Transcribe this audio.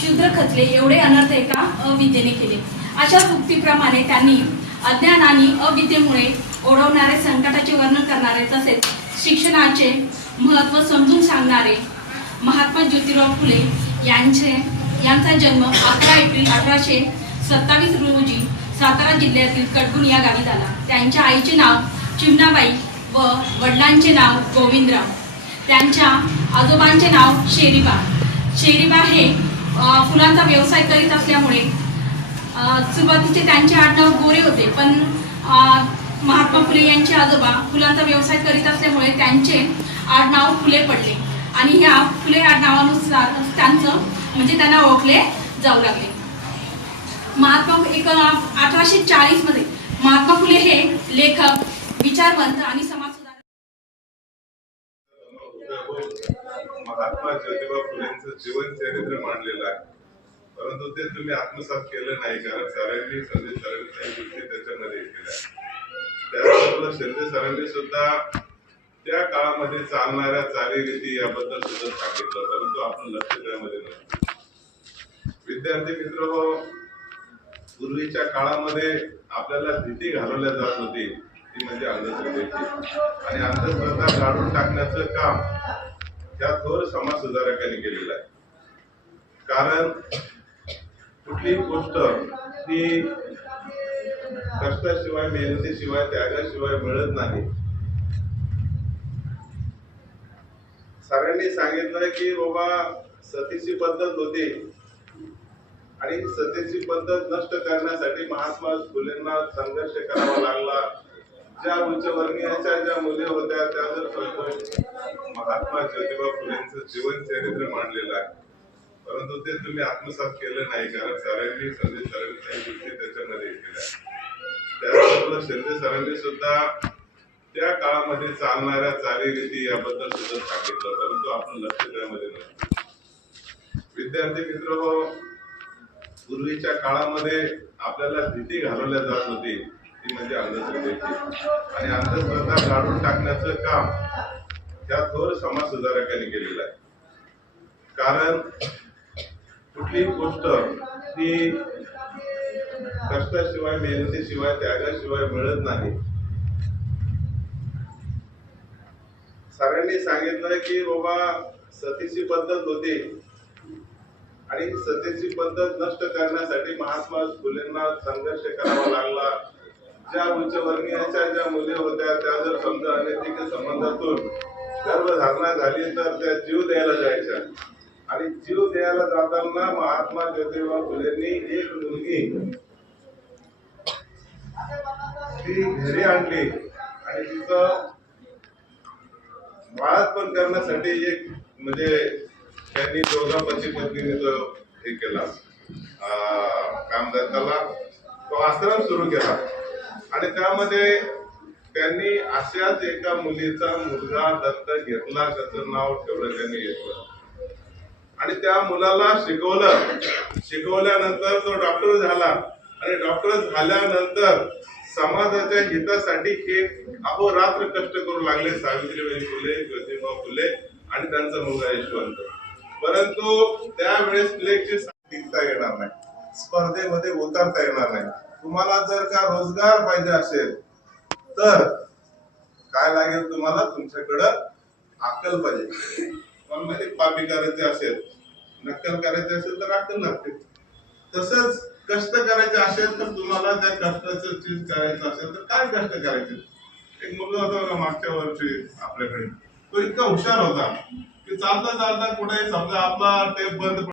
शूद्र खचले एवढे अनर्थ एका अविद्येने केले. अशा उक्तीप्रमाणे त्यांनी अज्ञान आणि अविद्येमुळे ओढवणारे संकटाचे वर्णन करणारे तसेच शिक्षणाचे महत्त्व समजून सांगणारे महात्मा ज्योतिराव फुले यांचे यांचा जन्म अकरा एप्रिल अठराशे सत्तावीस रोजी सातारा जिल्ह्यातील कडगुण या गावी झाला. त्यांच्या आईचे नाव चिमणाबाई व वडिलांचे नाव गोविंदराव. त्यांच्या आजोबांचे नाव शेरीबा. शेरीबा हे फुलांचा व्यवसाय करीत असल्यामुळे सुरुवातीचे त्यांचे आडनाव गोरे होते. पण महात्मा फुले यांचे आजोबा फुलांचा व्यवसाय करीत असल्यामुळे त्यांचे आडनाव फुले पडले. आणि ह्या फुले आडनावानुसार त्यांचं म्हणजे त्यांना ओळखले जाऊ लागले. महात्मा एक अठराशे चाळीसमध्ये महात्मा फुले हे लेखक विचारवंत आणि महात्मा ज्योतिबा फुलेंचं जीवन चरित्र मांडलेलं आहे. परंतु ते तुम्ही आत्मसात केलं नाही कारण सरांनी संदेश सरांनी काही गोष्टी त्याच्यामध्ये केल्या त्याचबरोबर शिंदे सरांनी सुद्धा त्या काळामध्ये चालणाऱ्या चालीरीती याबद्दल सुद्धा सांगितलं परंतु आपण लक्ष त्यामध्ये विद्यार्थी मित्र हो पूर्वीच्या काळामध्ये आपल्याला भीती घालवल्या जात होती ती म्हणजे अंधश्रद्धेची. आणि अंधश्रद्धा काढून टाकण्याचं काम त्या थोर समाज सुधारकांनी केलेला आहे. कारण कुठलीही गोष्ट ही कष्टाशिवाय मेहनतीशिवाय त्यागाशिवाय मिळत नाही. सरांनी सांगितलं की बाबा सतीची पद्धत होती. आणि सतीची पद्धत नष्ट करण्यासाठी महात्मा फुलेंना संघर्ष करावा लागला. ज्या उच्चवर्णीयाच्या ज्या मुली होत्या त्या जर महात्मा ज्योतिबा फुलेंचं जीवन चरित्र मांडलेलं आहे. परंतु ते तुम्ही आत्मसात केलं नाही कारण सरांनी संदेश सरांनी काही गोष्टी त्याच्यामध्ये केल्या त्याचबरोबर शिंदे सरांनी सुद्धा त्या काळामध्ये चालणाऱ्या चालीरीती याबद्दल सुद्धा सांगितलं परंतु आपण लक्ष त्यामध्ये विद्यार्थी मित्र हो पूर्वीच्या काळामध्ये आपल्याला भीती घालवल्या जात होती. ती म्हणजे अंधश्रद्धेची. आणि अंधश्रद्धा काढून टाकण्याचं काम त्या थोर समाज सुधारकांनी केलेलं आहे. कारण कुठलीही गोष्ट ही कष्टाशिवाय मेहनतीशिवाय त्यागाशिवाय मिळत नाही. सरांनी सांगितलं की बाबा सतीची पद्धत होती. आणि सतीची पद्धत नष्ट करण्यासाठी महात्मा फुलेंना संघर्ष करावा लागला. ज्या उच्चवर्गीयाच्या ज्या मुली होत्या त्या जर समजा अनैतिक संबंधातून गर्भधारणा झाली तर त्या जीव द्यायला जायच्या. आणि जीव द्यायला जाताना महात्मा ज्योतिबा फुलेंनी एक मुलगी ती घरी आणली. आणि तिचं बाळातपण करण्यासाठी एक म्हणजे त्यांनी दोघा पती पत्नीने तो हे केला. कामदार त्याला तो आश्रम सुरू केला. आणि त्यामध्ये त्यांनी अशाच एका मुलीचा मुलगा दत्त घेतला त्याचं नाव ठेवलं त्यांनी घेतलं आणि त्या मुलाला शिकवलं. शिकवल्यानंतर तो डॉक्टर झाला. आणि डॉक्टर झाल्यानंतर समाजाच्या हितासाठी हे अहोरात्र कष्ट करू लागले. सावित्रीबाई फुले ज्योतिबा फुले आणि त्यांचा मुलगा यशवंत. परंतु त्यावेळेस लेखची टिकता येणार नाही. स्पर्धेमध्ये उतरता येणार नाही. तुम्हाला जर का रोजगार पाहिजे असेल तर काय लागेल तुम्हाला? तुमच्याकडं अक्कल पाहिजे. पण म्हणजे पापी करायचे असेल नक्कल करायचे असेल तर अक्कल लागते. तसंच कष्ट करायचे असेल तर तुम्हाला त्या कष्टाचं चीज करायचं असेल तर काय कष्ट करायचे? एक मुलगा होता बघा मागच्या वर्षी आपल्याकडे. तो इतका हुशार होता की चालता चालता कुठे समजा आपला टेप बंद